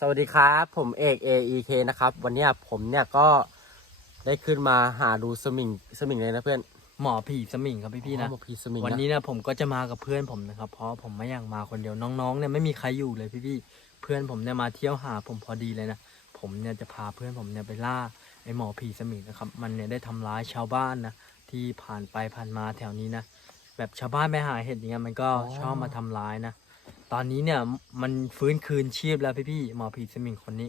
สวัสดีครับ ผมเอก AEK นะครับ วันเนี้ยผมเนี่ยก็ได้ขึ้นมาหาดูสมิงสมิงเลยนะเพื่อนหมอผีสมิงครับพี่พี่ๆนะอ๋อพีสมิงวันนะนี้เนี่ยผมก็จะมากับเพื่อนผมนะครับ เพราะผมไม่อยากมาคนเดียวน้องๆเนี่ยไม่มีใครอยู่เลยพี่พี่ๆเพื่อนผมเนี่ยมาเที่ยวหาผมพอดีเลยนะ ผมเนี่ยจะพาเพื่อนผมเนี่ยไปล่าไอหมอผีสมิงนะครับ มันเนี่ยได้ทำร้ายชาวบ้านนะที่ผ่านไปผ่านมาแถวนี้นะแบบชาวบ้านไปหาเห็ดอย่างเงี้ยมันก็ชอบมาทำร้ายนะ ตอนนี้เนี่ยมันฟื้นคืนชีพแล้วพี่พี่ๆหมอผีสมิงคนนี้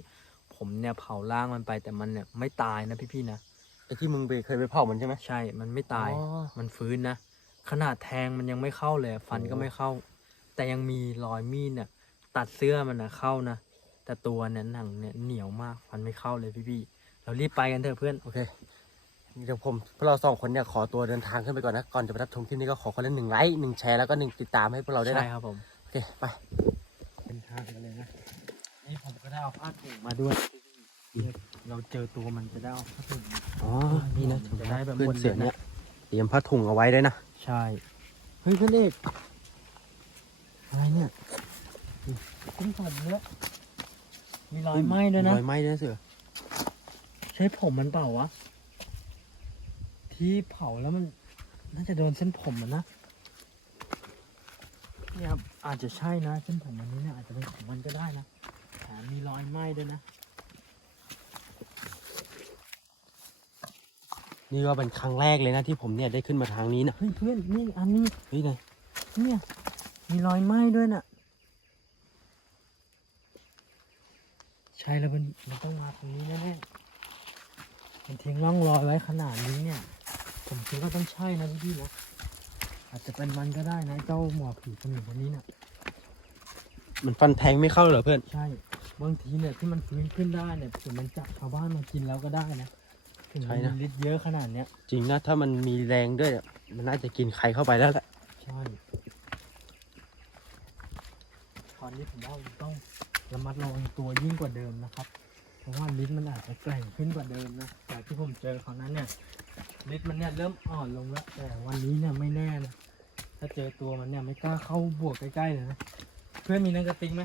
ผมเนี่ยเผาร่างมันไปแต่มันเนี่ยไม่ตายนะพี่พี่ๆนะไอที่มึงไปเคยไปเผามันใช่ไหมใช่ มันไม่ตาย อ๋อ มันฟื้นนะ ขนาดแทงมันยังไม่เข้าเลย ฟันก็โอ้ไม่เข้า แต่ยังมีรอยมีดเนี่ยตัดเสื้อมันนะเข้านะ แต่ตัวเนี่ยหนังเนี่ยเหนียวมาก ฟันไม่เข้าเลยพี่ๆ เรารีบไปกันเถอะเพื่อน โอเค เดี๋ยวผมพวกเราสองคนเนี่ยขอตัวเดินทางขึ้นไปก่อนนะ ก่อนจะไปรับชมคลิปนี้ก็ขอคนละหนึ่งไลค์หนึ่งแชร์แล้วก็หนึ่งติดตามให้พวกเราด้วยใช่นะครับผมโอ เค ไป เป็นทางกันเลยนะ นี่ผมก็ได้เอาผ้าถุงมาด้วยเนี่ยเราเจอตัวมันจะได้เอาผ้าถุง อ๋อ นี่นะจะได้แบบเพื่อนหมดเลยนะเสือเนี่ยเตรียมผ้าถุงเอาไว้ด้วยนะ ใช่ เฮ้ยเพื่อนเอกอะไรเนี่ยกุ้งสันเนื้อมีรอยไหม้ด้วยนะ รอยไหม้ด้วยนะเสือ ใช้ผมมันเปล่าวะ ที่เผาแล้วมัน น่าจะโดนเส้นผมมันนะเนี่ยครับ อาจจะใช่นะเส้นผมอันนี้เนี่ยอาจจะเป็นของมันก็ได้นะแถมมีรอยไหม้ด้วยนะ นี่ก็เป็นครั้งแรกเลยนะที่ผมเนี่ยได้ขึ้นมาทางนี้นะเฮ้ยเพื่อนนี่อันนี้เฮ้ยไงเนี่ยมีรอยไหม้ด้วยน่ะ ใช่แล้วมันมันต้องมาตรงนี้แน่ๆมันทิ้งร่องรอยไว้ขนาดนี้เนี่ย ผมคิดว่าต้องใช่นะพี่ๆนะ อาจจะเป็นมันก็ได้นะเจ้าหมอผีสมิงคนนี้น่ะมันฟันแทงไม่เข้าเหรอเพื่อนใช่บางทีเนี่ยที่มันฟื้นขึ้นได้เนี่ยถึงมันจับชาวบ้านมากินแล้วก็ได้นะถึงมันมีฤทธิ์เยอะขนาดเนี้ยจริงนะถ้ามันมีแรงด้วยอะมันน่าจะกินใครเข้าไปแล้วแหละใช่ตอนนี้ผมว่าเราต้องระมัดระวังตัวยิ่งกว่าเดิมนะครับ เพราะว่าลิ้นมันอาจจะแกร่งขึ้นกว่าเดิมนะจากที่ผมเจอคราวนั้นเนี่ย ลิ้นมันเนี่ยเริ่มอ่อนลงแล้ว แต่วันนี้เนี่ยไม่แน่นะ ถ้าเจอตัวมันเนี่ยไม่กล้าเข้าบวกใกล้ๆเลยนะ เพื่อนมีหนังกระติกไหม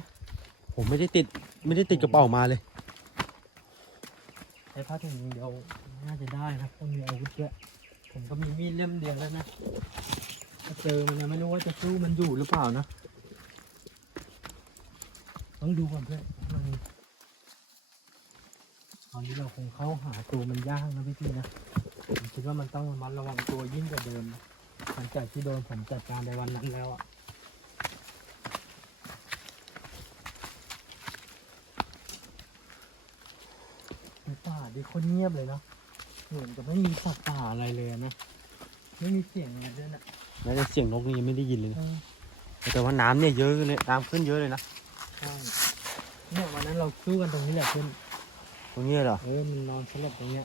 ผมไม่ได้ติดไม่ได้ติดกระเป๋ามาเลยใช้ผ้าถุงอย่างเดียวน่าจะได้นะต้องมีอาวุธด้วยผมก็มีมีดเล่มเดียวแล้วนะถ้าเจอมันเนี่ยไม่รู้ว่าจะสู้มันอยู่หรือเปล่านะ ต้องดูก่อนเพื่อนว่ามันตอนนี้เราคงเข้าหาตัวมันยากนะพี่พี่ๆนะ ผมคิดว่ามันต้องระมัดระวังตัวยิ่งกว่าเดิมนะหลังจากที่โดนผมจัดการในวันนั้นแล้วอะในป่าดีคนเงียบเลยเนาะเหมือนจะไม่มีสัตว์ป่าอะไรเลยอะนะไม่มีเสียงอะไรด้วยนะแม้แต่เสียงนกนี่ยังไม่ได้ยินเลยนะเออแต่ว่าน้ำเนี่ยเยอะเลยน้ำขึ้นเยอะเลยนะใช่เนี่ยวันนั้นเราสู้กันตรงนี้แหละเพื่อนตรงนี้เหรอเออมันนอนสลบตรงเนี้ย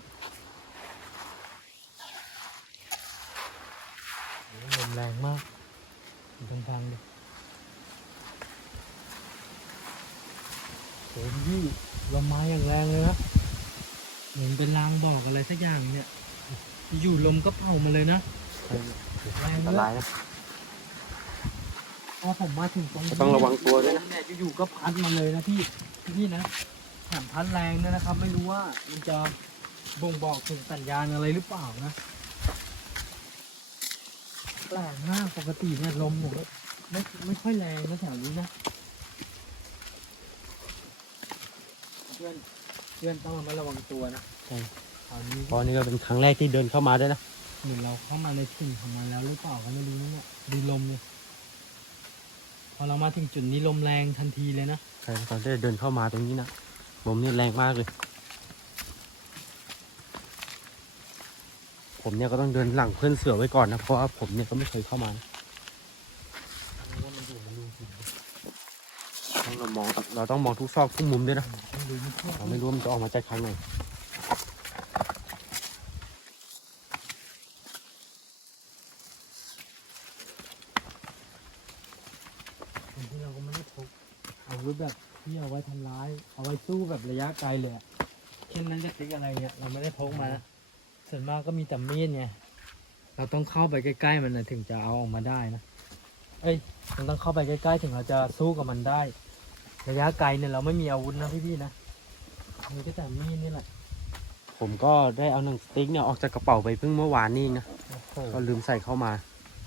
โอ้โหลมแรงมากอยู่ทางทางเลยโอ้ย พี่ลมมาอย่างแรงเลยนะเหมือนเป็นลางบอกอะไรสักอย่างเนี่ย อยู่ลมก็เป่ามาเลยนะแรงอันตด้วรายยนะ พอผมมาถึงตรงนี้ก็ต้องระวังตัวด้วยนะ เนี่ยอยู่ๆก็พัดมาเลยนะพี่พี่นะแถมพัดแรงด้วยนะครับ ไม่รู้ว่ามันจะบ่งบอกถึงสัญญาณอะไรหรือเปล่านะแปลกมากปกติเนี่ยลมผมก็ไม่ไม่ค่อยแรงนะแถวนี้นะ พื่อนเพื่อนต้องระมัดระวังตัวนะใช่ คราวนี้เพราะนี่ก็เป็นครั้งแรกที่เดินเข้ามาด้วยนะเหมือนเราเข้ามาในถิ่นของมันแล้วหรือเปล่าก็ไม่รู้นะเนี่ยดูลมเลยพอเรามาถึงจุดนี้ลมแรงทันทีเลยนะใช่ตอนที่เดินเข้ามาตรงนี้นะลมนี่แรงมากเลย ผมเนี่ยก็ต้องเดินหลังเพื่อนเสือไว้ก่อนนะเพราะว่าผมเนี่ยก็ไม่เคยเข้ามานะว่ามันอยู่มันดูสิต้องเรามองเราต้องมองทุกซอกทุกมุมด้วยนะมันดูไม่ทั่ว เราไม่รู้มันจะออกมาจากทางไหนบางทีเราก็ไม่ได้พกอาวุธแบบที่เอาไว้ทำร้าย เอาไว้สู้แบบระยะไกลเลยเช่นนั้นจะติ๊กอะไรเนี่ยเราไม่ได้พกมานะส่วนมากก็มีแต่มีดไงเราต้องเข้าไปใกล้ๆมันนะถึงจะเอาออกมาได้นะ เอ้ยมันต้องเข้าไปใกล้ๆถึงเราจะสู้กับมันได้ ระยะไกลเนี่ยเราไม่มีอาวุธนะพี่ๆนะ มีก็แต่มีดนี่แหละ ผมก็ได้เอาหนังสติ๊กเนี่ยออกจากกระเป๋าไปเพิ่งเมื่อวานนี้เองนะโอ้โหก็ลืมใส่เข้ามา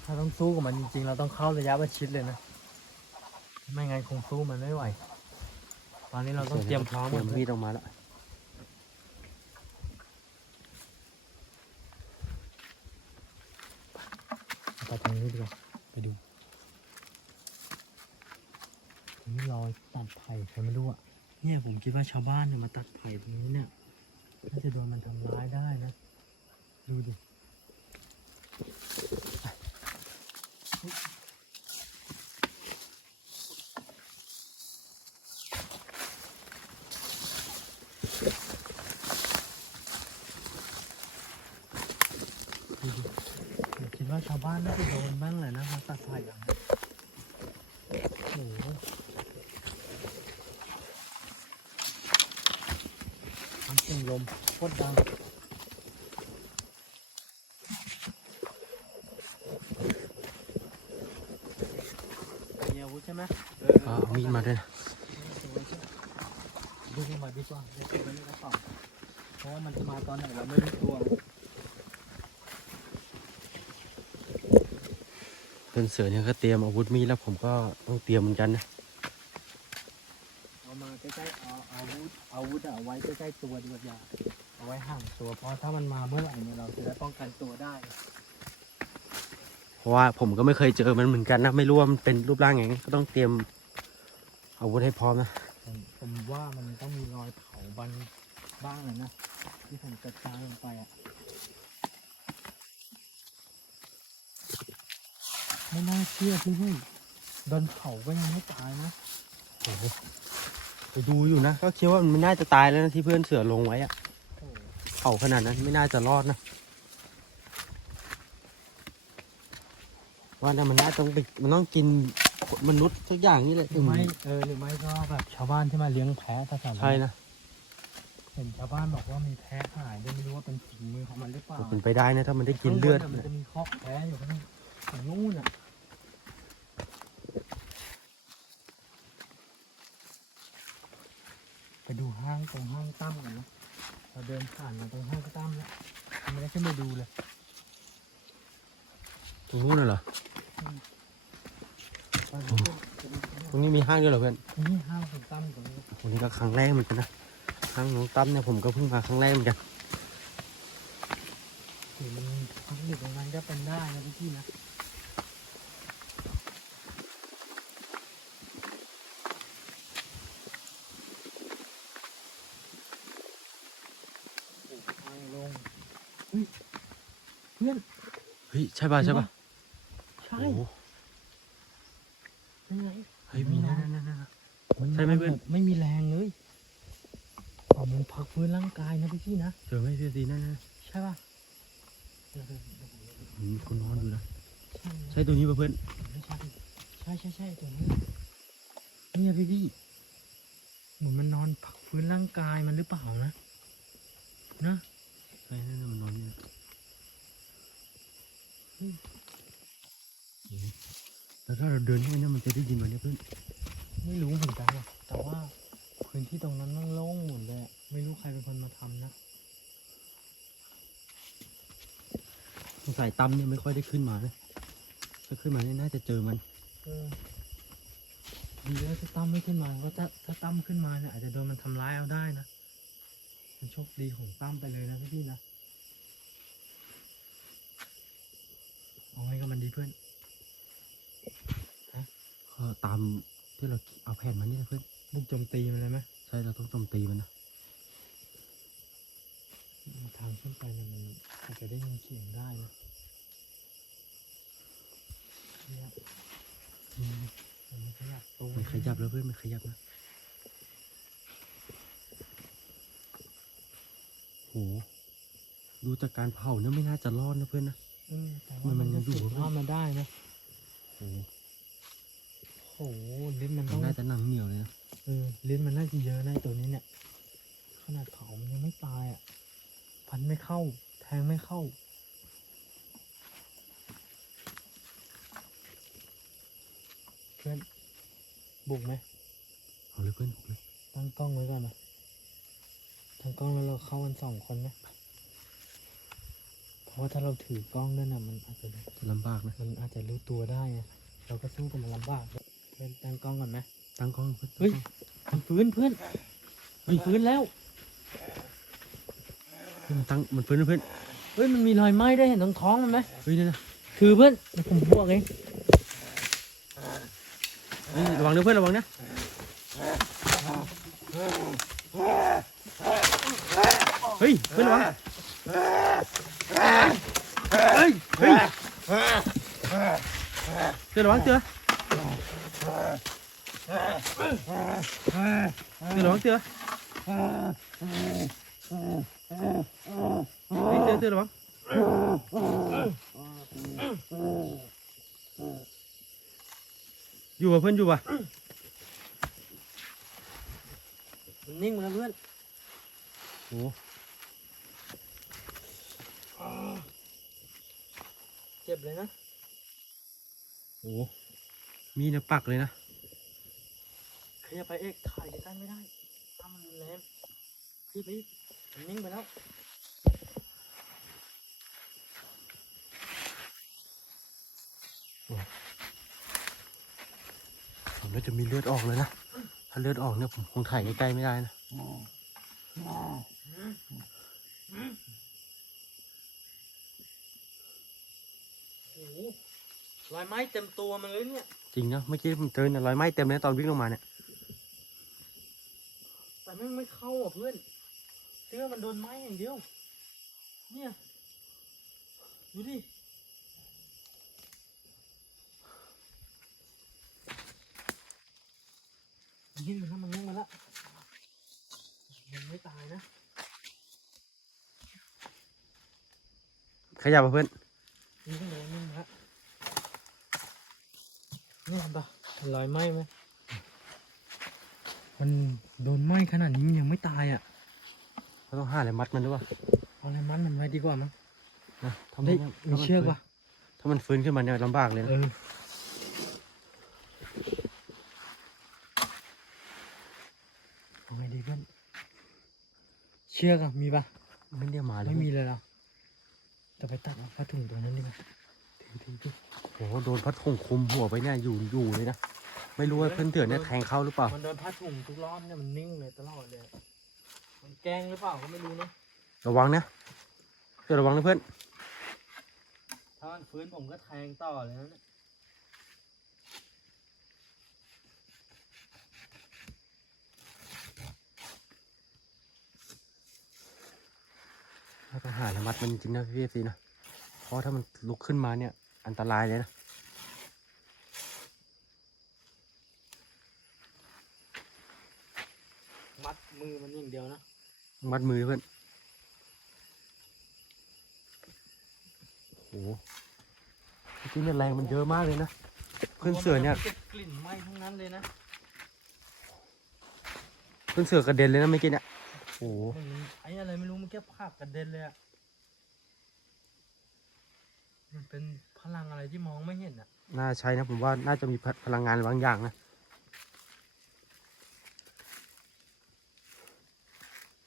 ถ้าต้องสู้กับมันจริงๆ เราต้องเข้าระยะประชิดเลยนะ ไม่งั้นคงสู้มันไม่ไหว ตอนนี้เราต้องเตรียมพร้อมเตรีกัยนมมีดออกมาแล้วไปตรงนี้ดีกว่าไปดูนี่รอยตัดไผ่ใครไม่รู้อะ เนี่ยผมคิดว่าชาวบ้านเนี่ยมาตัดไผ่ตรงนี้เนี่ยน่าจะโดนมันทำร้ายได้นะ ดูดิดูดิผมคิดว่าชาวบ้านน่าจะโดนบ้างแหละนะมาตัดไผ่อย่างนี้โอ้โหทำเสียงลมโค ตรดังมีอาวุธใช่ไหมก็เอามีดมาด้วยนะดูขึ้นมาดีกว่าเดี๋ยวเก็บไว้ในกระเป๋าเพราะว่ามันจะมาตอนไหนเราไม่รู้ตัวเพื่อนเสือเนี่ยก็เตรียมอาวุธมีดแล้วผมก็ต้องเตรียมเหมือนกันนะเอามาใกล้ๆเอาอาวุธอาวุธอะเอาไว้ใกล้ๆตัวดีกว่าอย่า เอาไว้ห่างตัว เพราะถ้ามันมาเมื่อไหร่เนี่ยเราจะได้ป้องกันตัวได้ เพราะว่าผมก็ไม่เคยเจอมันเหมือนกันนะ ไม่รู้ว่ามันเป็นรูปร่างไงก็ต้องเตรียมอาวุธให้พร้อมนะ ผมผมว่ามันต้องมีรอยเผาบันบ้างแหละนะที่ผมกระจายลงไปอะไม่น่าเชื่อพี่พี่โดนเผาก็ยังไม่ตายนะโอ้โหไปดูอยู่นะ ก็คิดว่ามันไม่น่าจะตายแล้วนะที่เพื่อนเสือลงไว้อะโอ้โห เผาขนาดนั้นไม่น่าจะรอดนะ ว่านะมันน่าต้องไปมันต้องกินมนุษย์ทุกอย่างนี่แหละหรือไม่เออหรือไม่ก็แบบชาวบ้านที่มาเลี้ยงแพะถ้าแถวใช่นะเห็นชาวบ้านบอกว่ามีแพะหายด้วยไม่รู้ว่าเป็นฝีมือของมันหรือเปล่าเป็นไปได้นะถ้ามันได้กินเลือดข้างบะมันจะมีคอกแพะอยู่ข้างข้างนู้นอะไปดูห้างตรงห้างตั้มกันนะ เราเดินผ่านมาตรงห้างตั้มแล้วไม่ได้ขึ้นไปดูเลยตรงนู้นน่ะเหรอว่าจะขึ้นไปดูข้างนตอกรงนี้มีห้างด้วยเหรอเพื่อนนี่ห้างของตั้มตรงนี้วันนี้ก็ครั้งแรกเหมือนกันนะห้างน้องตั้มเนี่ยผมก็เพิ่งมาครั้งแรกเหมือนกันถึงมันพักอยู่ตรงนั้นก็เป็นได้นะพี่พี่ๆนะโอ้ทางลงเฮ้ยเพื่อนเฮ้ยใช่ป่ะใช่ป่ะใช่โอ้โหยังไงเฮ้ยมีนะนั่นนั่นนั่นนใช่ไหมเพื่อน แบบไม่มีแรงเลยเอามันพักฟื้นร่างกายนะพี่พี่ๆนะเจอไหมเจอสีนั่นนั่นใช่ป่ะเดี๋ยวๆเดี๋ยวผมมีคนนอนอยู่นะใช่นะใช่ตัวนี้ป่ะเพื่อนไม่ใช่ใช่ใช่ใช่ตัวนี้เนี่ยพี่พี่เหมือนมันนอนพักฟื้นร่างกายมันหรือเปล่านะนะใช่นั่นน่ะมันนอนอยู่นะ แล้วถ้าเราเดินเข้าไปเนี่ยมันจะได้ยินไหมเนี่ยเพื่อนไม่รู้เหมือนกันว่ะแต่ว่าพื้นที่ตรงนั้นมันโล่งหมดเลยอะไม่รู้ใครเป็นคนมาทำนะ สงสัยตั้มเนี่ยไม่ค่อยได้ขึ้นมานะถ้าขึ้นมาเนี่ยน่าจะเจอมัน เออดีแล้วถ้าตั้มไม่ขึ้นมาเพราะถ้าถ้าตั้มขึ้นมาเนี่ยอาจจะโดนมันทำร้ายเอาได้นะมันโชคดีของตั้มไปเลยนะพี่พี่ๆนะ เอาไงกับมันดีเพื่อนก็ตามที่เราเอาแผ่นมานี่นะเพื่อนบุกโจมตีมันเลยไหมใช่เราต้องโจมตีมันนะทางขึ้นไปเนี่ยมันอาจจะได้ยินเสียงได้นะเนี่ยอืมมันขยับตัวมันขยับแล้วเพื่อนมันขยับนะโหดูจากการเผาเนี่ยไม่น่าจะรอดนะเพื่อนนะเออ แต่ว่ามัมันนยัยังงอยู่อยู่รอดมาได้นะโอ้โอ้โหลิ้นมันมัต้นองน่าจะหนังเหนียวเลยนะเออลิ้นมันน่าจะเยอะในะไอ้ตัวนี้เนี่ย ขนาดเผามันยังไม่ตายอะพันไม่เข้า แทงไม่เข้า เพื่อนบุกไหม เอาเลยเพื่อนเอาเลยตั้งกล้องไว้ก่อนนะตั้งกล้องแล้วเราเข้ากันสองคนไหม เพราะว่าถ้าเราถือกล้องนั่นน่ะมันอาจจะจะลำบากนะ มันอาจจะรู้ตัวได้ไงเราก็สู้กับมันลำบากเพื่อนตั้งกล้องก่อนไหมตั้งกล้องเพื่อนเฮ้ยมันฟื้นเพื่อนมันฟื้นแล้วเฮ้ยมันตั้งมันฟื้นนะเพื่อนเฮ้ยมันมีรอยไหม้ด้วยเห็นตรงท้องมันไหมเฮ้ยนี่นะคือเพื่อนเดี๋ยวผมบวกเองเฮ้ยระวังนะเพื่อนระวังนะเฮ้ยเพื่อนระวัง เฮ้ยเฮ้ยเตือนระวังเตือนเตือนระวัง เตือนเฮ้ยเตือนเตือนระวังอยู่ป่ะเพื่อนอยู่ป่ะมันนิ่งมาแล้วเพื่อนโอ้เจ็บเลยนะโหมีเนยปักเลยนะขยับไปเอกถ่ายใกล้ๆไม่ได้ถ้ามันรุนแรงพี่ไปอีกมันนิ่งไปแล้วผมน่าจะมีเลือดออกเลยนะ ถ้าเลือดออกเนี่ยผมคงถ่ายใกล้ๆไม่ได้นะ โอ้โห รอยไหม้เต็มตัวมันเลยเนี่ยจริงนะเมื่อกี้ผมเจอเนี่ยรอยไหม้เต็มเลยตอนวิ่งลงมาเนี่ยแต่ไม่งไม่เข้าอะเพื่อนเสื้อมันโดนไหม้อย่างเดียว เนี่ยดูดินิ่งมันนะมันนิ่งมาแล้วยังไม่ตายนะขยับมาเพื่อนนิ่งมาแล้วนิ่งมาแล้ว นี่เห็นปะเห็นรอยไหม้ไหมมันโดนไหม้ขนาดนี้มันยังไม่ตายอะเราต้องหาอะไรมัดมันด้วยวะเอาอะไรมัดมันไว้ดีกว่ามั้งนะถ้าได้ถ้ามีเชือกปะถ้ามันฟื้นขึ้นมาเนี่ยลำบากเลยนะเออเอาไงดีเพื่อนเชือกอะมีปะไม่ได้มาเลยไม่มีเลยเหรอจะไปตัดเอาผ้าถุงตัวนั้นดีกว่า โอ้โหโดนพัดถงคุมหัวไปเนี่ยอยู่อยู่เลยนะ ไม่รู้ว่าเพื่อนเถื่อนเนี่ยแทงเข้าหรือเปล่า มันโดนผ้าถุงทุกรอบเนี่ยมันนิ่งเลยตลอดเลย มันแกล้งหรือเปล่าก็ไม่รู้นะ ระวังนะเพื่อนระวังนะเพื่อน ถ้ามันฟื้นผมก็แทงต่อเลยนะเนี่ยเราต้องหาอะไรมัดมันจริงๆนะพี่เอฟซีนะ เพราะถ้ามันลุกขึ้นมาเนี่ย อันตรายเลยนะมัดมือมันอย่างเดียวนะ มัดมือเพื่อนโอ้โหจริงๆเนี่ยแรงมันเยอะมากเลยนะเพื่อนเสือเนี่ยพราะมัจะกลิ่นไหม้ทั้งนั้นเลยนะเพื่อนเสือกระเด็นเลยนะเมื่อกี้เนี่ยโอ้โหเหมือนไอ้อะไรไม่รู้มันแค่ภาพกระเด็นเลยอะมันเป็น พลังอะไรที่มองไม่เห็นอะน่าใช้นะผมว่าน่าจะมีพพลังงานบางอย่างนะ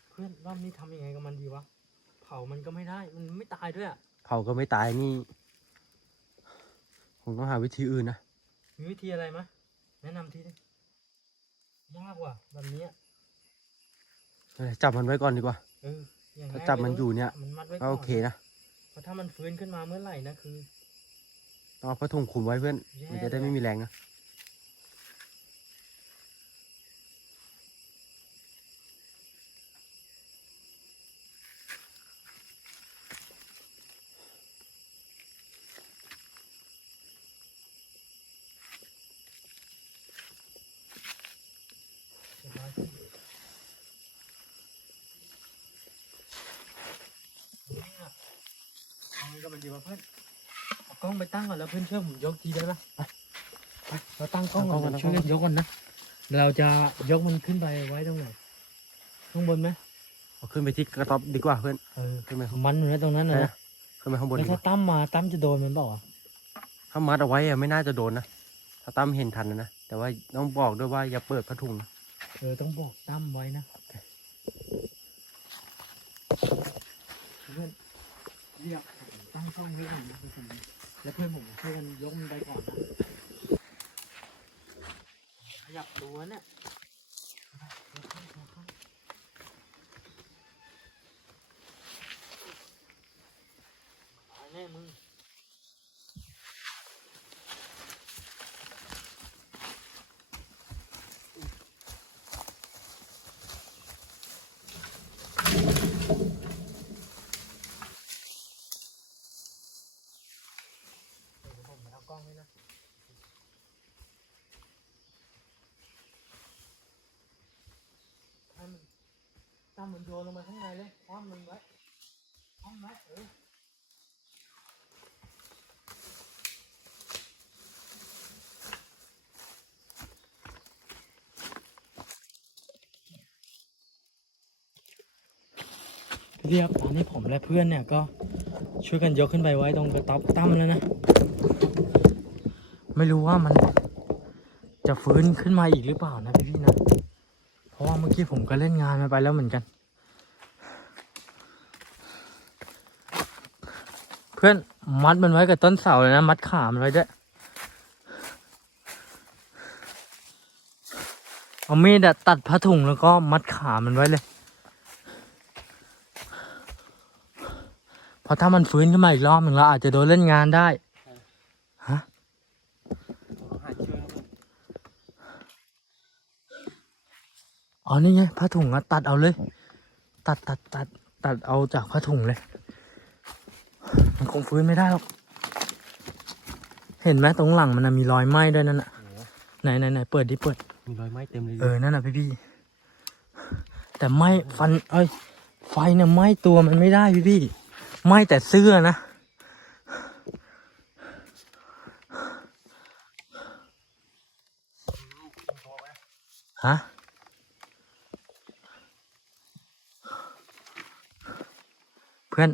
เพื่อนรอบนี้ทำยังไงกับมันดีวะ เผามันก็ไม่ได้มันไม่ตายด้วยอะเผาก็ไม่ตายนี่คงต้องหาวิธีอื่นนะมีวิธีอะไรไหมยแนะนำทีดิยากว่ะแบบนี้อะเออจับมันไว้ก่อนดีกว่า เอออย่างถ้าง่ายจับมันลอยู่เนี่ยมันมัดไว้ก็ก่อนโอเคนะ เพราะถ้ามันฟื้นขึ้นมาเมื่อไหร่นะคือต้อง เอาผ้าถุงคลุมไว้เพื่อน มันจะได้ไม่มีแรงนะ เรียบร้อยขึ้นเนี่ยเอาไงกับมันดีวะเพื่อนเอาก ล้องไปตั้งก่อนแล้วเพื่อนช่วยผมยกทีได้ปะไปไปเราตั้งกล้องก่อนเดี๋ยวช่วยกันยกก่อนนะ เราจะยกมันขึ้นไปไว้ตรงไหนข้างบนไหมเอาขึ้นไปที่กระต๊อบดีกว่าเพื่อนเออขึ้นไปข้างมันอยู่นะตรงนั้นนะใช่นะขึ้นไปข้างบนแล้ดีวกถ้าว่าตั้มมาตั้มจะโดนมันเปล่าวะถ้ามัดเอาไว้อะไม่น่าจะโดนนะถ้าตั้มเห็นทันนะนะแต่ว่าต้องบอกด้วยว่าอย่าเปิดผ้าถุงนะเออต้องบอกตั้มไว้นะเพื่อนเรียกตั้งช่องไว้ก่อนนะเพื่อนผม แล้วเพื่อนผมช่วยกันยกมันไปก่อนนะขยับตัวเนี่ยตายแน่มึง เดี๋ยวผมไปเอากล้องไว้นะให้มัน ตั้มมันโยนลงมาข้างในเลยคว้ามันไว้คว้ามันไว้เออเรียบตอนนี้ผมและเพื่อนเนี่ยก็ช่วยกันยกขึ้นไปไว้ตรงกระต๊อบตั้มแล้วนะ ไม่รู้ว่ามันจะฟื้นขึ้นมาอีกหรือเปล่านะพี่พี่ๆนะ เพราะว่าเมื่อกี้ผมก็เล่นงานมันไปแล้วเหมือนกัน พื่อนมัดมันไว้กับต้นเสาเลยนะ มัดขามันไว้ด้วยเอามีดตัดผ้าถุงแล้วก็มัดขามันไว้เลยเพราะถ้ามันฟื้นขึ้นมาอีกรอบหนึ่งเราอาจจะโดนเล่นงานได้หาเชือกอ๋อนี่ไงผ้าถุงอะตัดเอาเลย ตัดตัดตัดตัดเอาจากผ้าถุงเลย มันคงฟื้นไม่ได้หรอก เห็นไหมตรงหลังมันนะมีรอยไหม้ด้วยนั่นน่ะโอ้โหไหนไหนไหนเปิดดิเปิด มีรอยไหม้เต็มเลยเออ นั่นน่ะพี่พี่ แต่ไหม้ฟัน เอ้ย ไฟเนี่ยไหม้ตัวมันไม่ได้พี่พี่ ไหม้แต่เสื้อนะ ฮะเพื่อน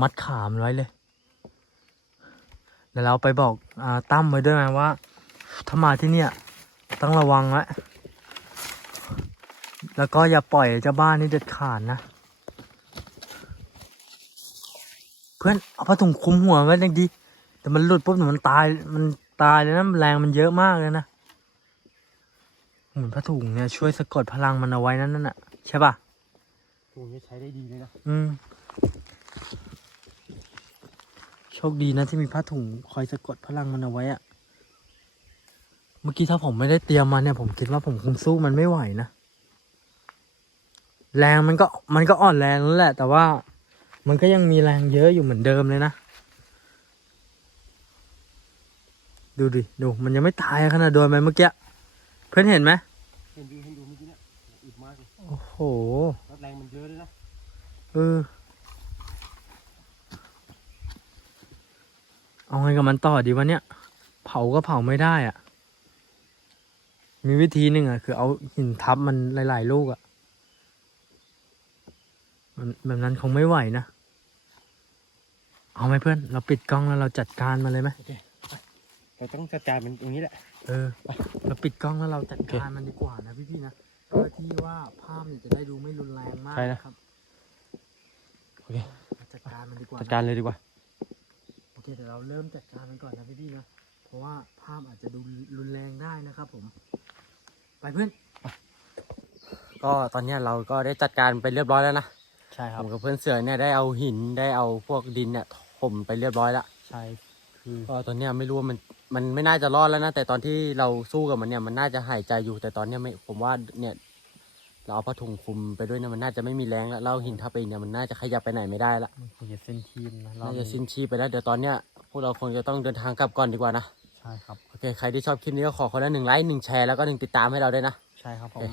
มัดขามนไว้เลยแล้วเราไปบอกอาตั้มไว้ด้วยนะว่าถ้ามาที่เนี่ยต้องระวังไว้แล้วก็อย่าปล่อยเจ้าบ้านนี่เด็ดขาดนะ เพื่อนเอาผ้าถุงคลุมหัวไว้ยังดีแต่มันหลุดปุ๊บเดี๋ยวมันตายมันตายเลยนะแรงมันเยอะมากเลยนะเหมือนผ้าถุงเนี่ยช่วยสะกดพลังมันเอาไว้นั่นน่ะใช่ป่ะตรงนี้ใช้ได้ดีเลยนะอืม โช คดีนะที่มีผ้าถุงคอยสะกดพลังมันเอาไว้อะเมื่อกี้ถ้าผมไม่ได้เตรียมมาเนี่ยผมคิดว่าผมคงสู้มันไม่ไหวนะ แรงมันก็มันก็อ่อนแรงแล้วแหละ แต่ว่ามันก็ยังมีแรงเยอะอยู่เหมือนเดิมเลยนะ ดูดิดูมันยังไม่ตายขนาดโดนไปเมื่อกี้ เพื่อนเห็นไหมเห็นดูเห็นดูเมื่อกี้เนี่ยอึดมากเลยโอ้โหแล้วแรงมันเยอะเลยนะเออ เอาไงกับมันต่อดีวะเนี่ย เผาก็เผาไม่ได้อะ่ะ มีวิธีหนึ่งอะ คือเอาหินทับมันหลาย ๆ ลูกอะ มันแบบนั้นคงไม่ไหวนะ เอาไหมเพื่อน เราปิดกล้องแล้วเราจัดการมันเลยไหมเราต้องจัดการมันตรงนี้แหละ เออ เราปิดกล้องแล้วเราจัดการมันดีกว่านะพี่ๆนะ เพื่อที่ว่าภาพเนี่ยจะได้ดูไม่รุนแรงมากครับ โอเคเราจัดการมันดีกว่า จัดนะการเลยดีกว่าโอ เคเดี๋ยวเราเริ่มจัดการมันก่อนนะพี่ๆนะ เพราะว่าภาพอาจจะดูรุนแรงได้นะครับผม ไปเพื่อน ก็ตอนเนี้ยเราก็ได้จัดการไปเรียบร้อยแล้วนะใช่คผรับ มกับเพื่อนเสือเนี่ยได้เอาหินได้เอาพวกดินเนี่ยถมไปเรียบร้อยแล้วใช่คือก็ตอนเนี้ยไม่รู้ว่ามันมันไม่น่าจะรอดแล้วนะแต่ตอนที่เราสู้กับมันเนี่ยมันน่าจะหายใจอยู่แต่ตอนเนี้ยไม่ผมว่าเนี่ย เราเอาผ้าถุงคลุมไปด้วยเนี่ยมันน่าจะไม่มีแรงแล้วเราเอาหินทับไปอีกเนี่ยมันน่าจะขยับไปไหนไม่ได้ละมันคงจะเส้นทีมนะรอบน่าจะนี้สิ้นชีพไปแล้วเดี๋ยวตอนเนี้ยพวกเราคงจะต้องเดินทางกลับก่อนดีกว่านะใช่ครับโอเคใครที่ชอบคลิปนี้ก็ขอคนละหนึ่งไลค์หนึ่งแชร์แล้วก็หนึ่งติดตามให้เราด้วยนะใช่ครับผโอเคม